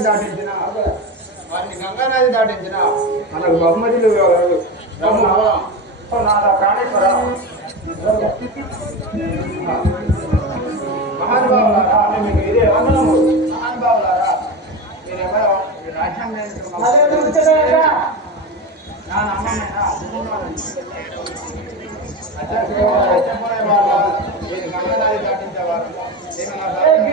నది దాటించిన వారిని గంగా నది దాటించిన? మనకు బహుమతులు ప్రాణేశ్వర. మహానుభావులారా నేను మీకు ఇదే వందనము. మహానుభావులారా మీరేమో ఈ రాజ్యం నేను నా నమ్మమైనా గంగనాది దాటించేవారు. ఈ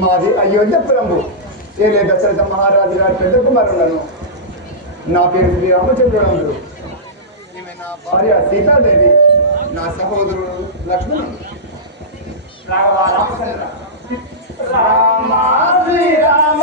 మాది అయోధ్యపురము ఏలే దశరథ మహారాజు గారి పెద్ద కుమారులను నా పేరు శ్రీ రామచంద్రుడు ఈమె నా భార్య సీతాదేవి. నా సహోదరుడు లక్ష్మణుడు రాఘవ రామచంద్ర రామ శ్రీరామ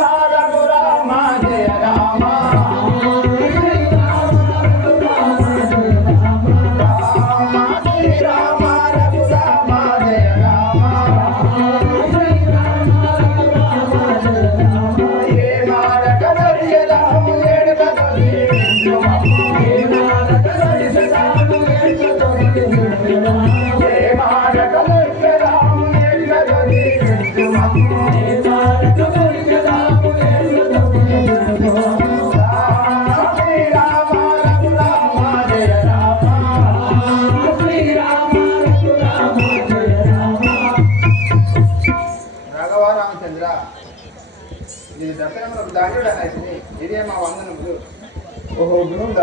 ఓహో బృంద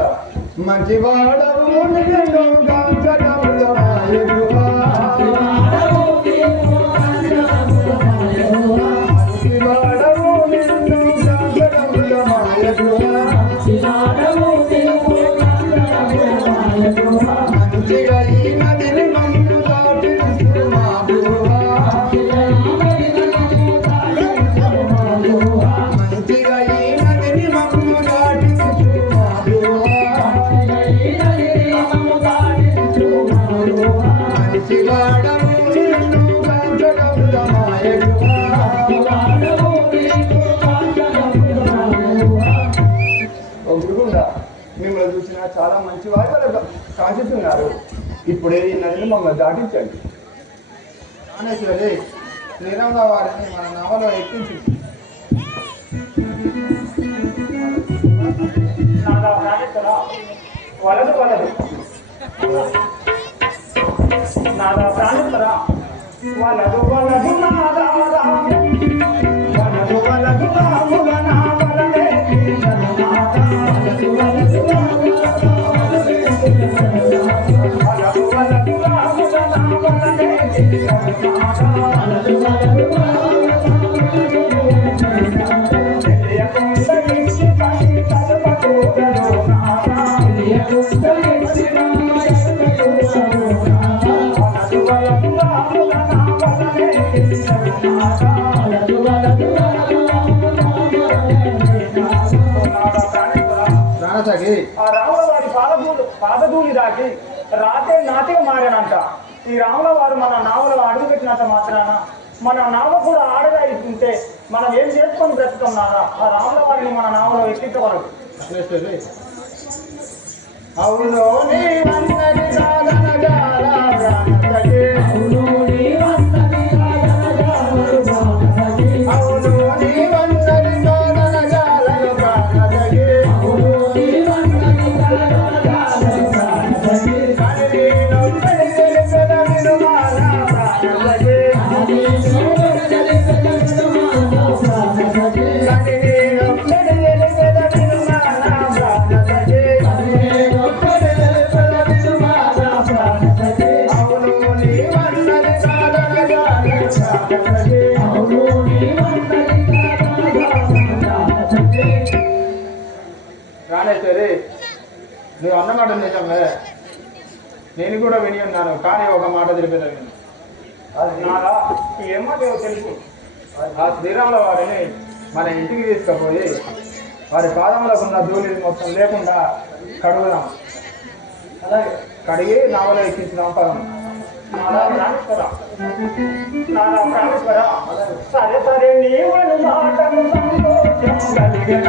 కాంచుతున్నారు ఇప్పుడే ఈ నదిని మమ్మల్ని దాటించండి. జ్ఞానేశ్వరి శ్రీరాముల వారిని మన నవలో ఎక్కించి. వలదు వలదు. నాదా ప్రాణేశ్వర వలదు వలదు ప్రాణసఖి ఆ రాముల వారి పాదధూలు పాదధూలి దాటి రాతే నాటిగా మారానంట. ఈ రాముల వారు మన నావలో అడుగు పెట్టినంత మాత్రాన మన నావ కూడా ఆడగా ఉంటే మనం ఏం చేసుకొని బ్రతుకం నారా ఆ రాముల వారిని మన ఎక్కించవలదు జ్ఞానేశ్వరి అవును మాట అన్నమాట నిజమే నేను కూడా విని ఉన్నాను కానీ ఒక మాట తెలిపేది నాదా ఏమో తెలుసు. ఆ శ్రీరాముల వారిని మన ఇంటికి తీసుకుపోయి వారి పాదంలో ఉన్న ధూళి మొత్తం లేకుండా కడుగుదాం. అలాగే కడిగి నావలో ఎక్కించుదాం పదం. నాదా ప్రాణేశ్వర. నాదా ప్రాణేశ్వర. సరే సరే నీవను మాటను సంతోషం కలిగిన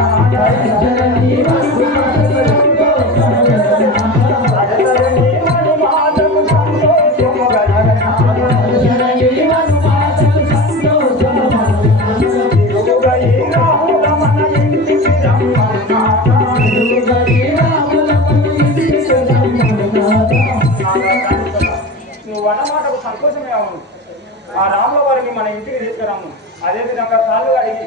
సంతోషమే అవును. ఆ రాముల వారిని మన ఇంటికి తీసుకురాము. అదే విధంగా కాళ్ళు అడిగి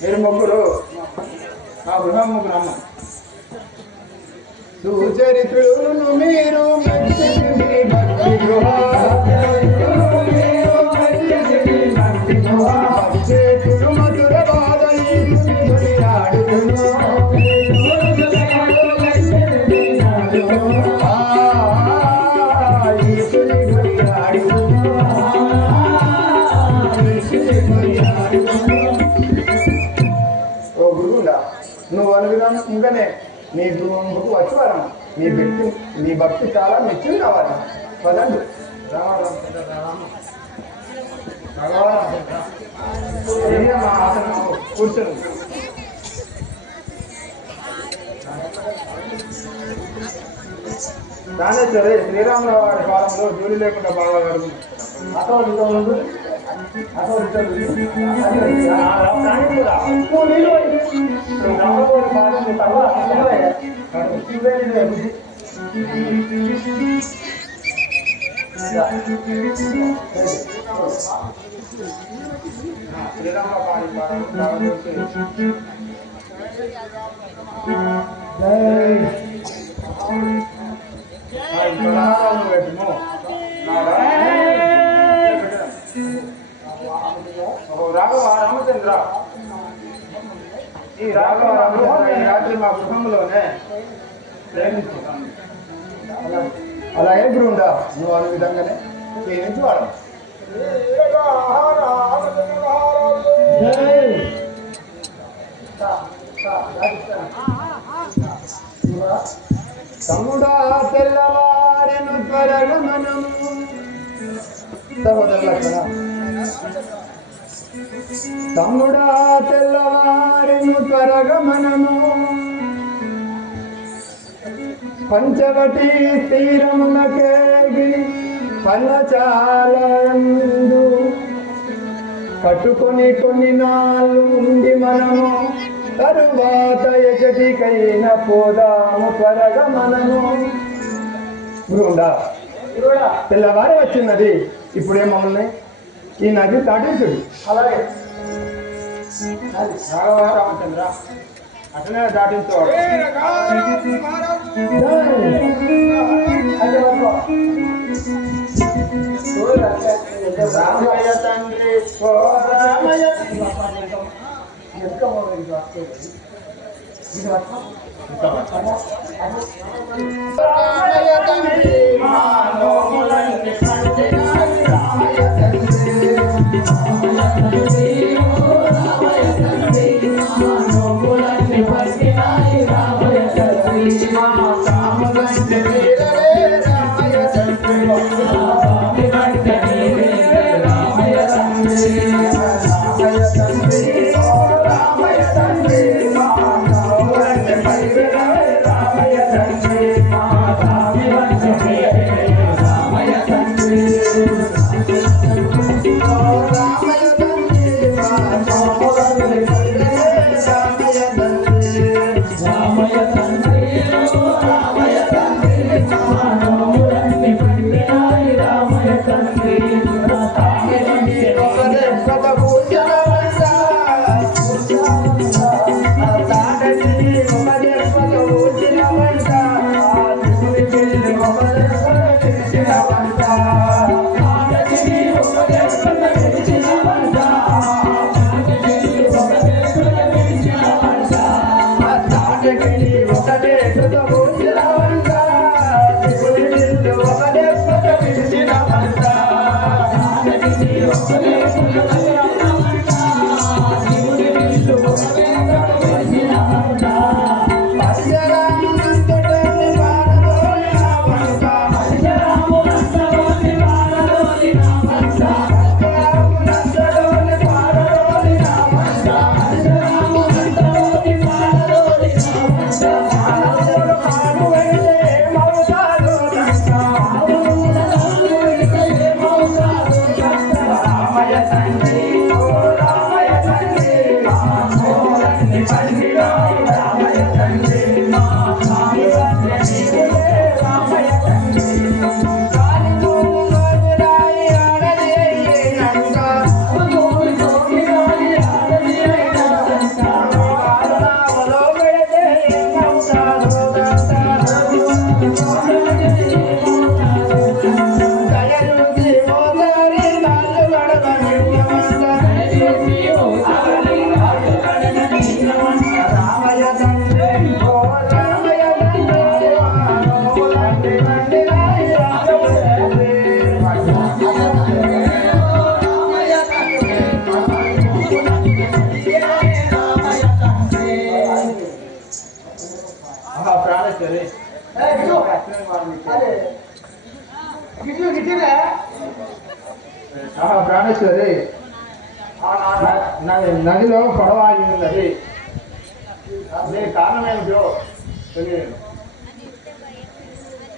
మీరు ముగ్గురు మా గృహం ముగ్గురు అమ్మ సుచరిత్రులను మీరు మీ భక్తి గృహ. నువ్వు అనుగుణంగానే నీ గురువుకు వచ్చేవారం. నీ భక్తి నీ భక్తి చాలా మెచ్చింది కావాలి పదండి. రామారామ రామ రాఘవరామచంద్ర. ఇదే సరే శ్రీరాముల వారి కాలంలో జూలి లేకుండా బాగా గడుపు శ్రీరాముల పెట్టుము. రాఘవ రామచంద్ర ఈ రాఘవ రామచంద్ర ఈ రాత్రి మా గృహంలోనే ప్రేమించుకుంటాను అలాగే గురుండా నువ్వు అనే విధంగానే ప్రేమించి వాడు రాజస్థాన్ తెల్లవారెను త్వరగా మనము సహోదరుల తమ్ముడా తెల్లవారిను త్వరగమనము పంచవటి తీరమునకేగి పల్లచాలందు కట్టుకొని కొన్ని నాళ్ళు ఉండి మనము తరువాత ఎకటికైన పోదాము త్వరగా మనము తెల్లవారి వచ్చినది ఇప్పుడే మమ్మల్ని ఈ నది దాటించుడు అలాగే. రాఘవ రామచంద్ర అట్లనే దాటించేవాడు. రామయ్య తండ్రి రామయ్య. రామయ్య తండ్రి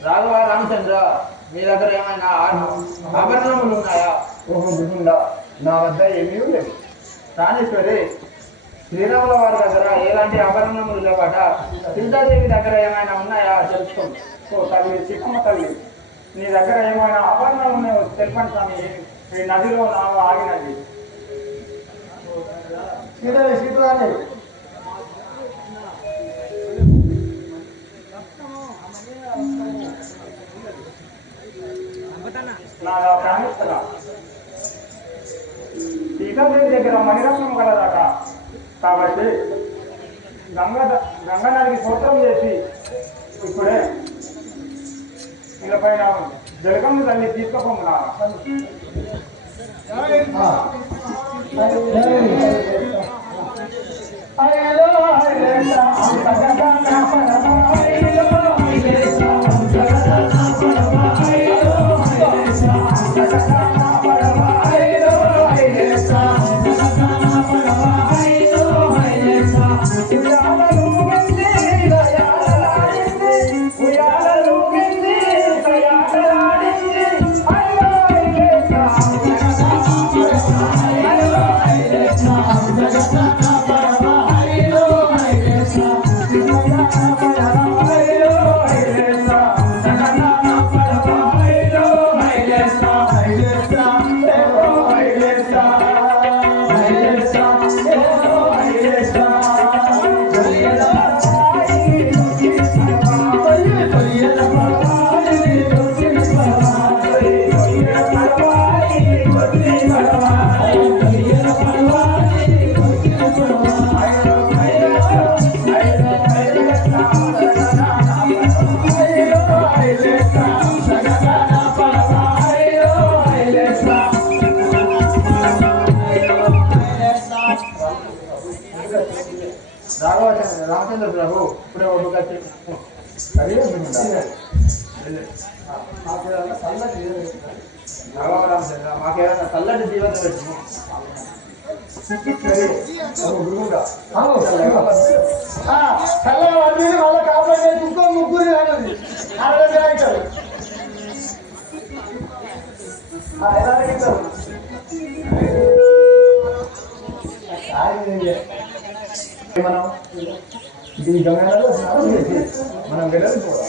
రాఘవ రామచంద్ర మీ దగ్గర ఏమైనా ఆభరణములు ఉన్నాయా? ఓహో గుండా నా వద్ద ఏమీ లేదు. ప్రాణేశ్వరి శ్రీరాముల వారి దగ్గర ఎలాంటి ఆభరణములు లేవట? సీతాదేవి దగ్గర ఏమైనా ఉన్నాయా? తెలుసుకోండి ఓ తల్లి చిక్కమ్మ తల్లి నీ దగ్గర ఏమైనా ఆభరణాలు ఉన్నాయో తెలిపండి స్వామి. ఈ నదిలో నా ఆగినది. నా దగ్గర మణిరత్నం కలదట కాబట్టి గంగ గంగ నదికి సూత్రం చేసి ఇప్పుడే ఇళ్ళపైన జలగమ్మ తల్లి రాఘవ ఒడ్డుగా చెప్పు అదే రాఘవ రామచంద్ర మాకేమైనా చల్లటి జీవనం ఓ గురువుగా. చల్లవాడి వాళ్ళ కాపాడే ఇంకో ముగ్గురు కాదు అరవై ఎలా అవుతారు మనం ఈ గంగలో స్నానం చేసి మనం వెళ్ళాలి కూడా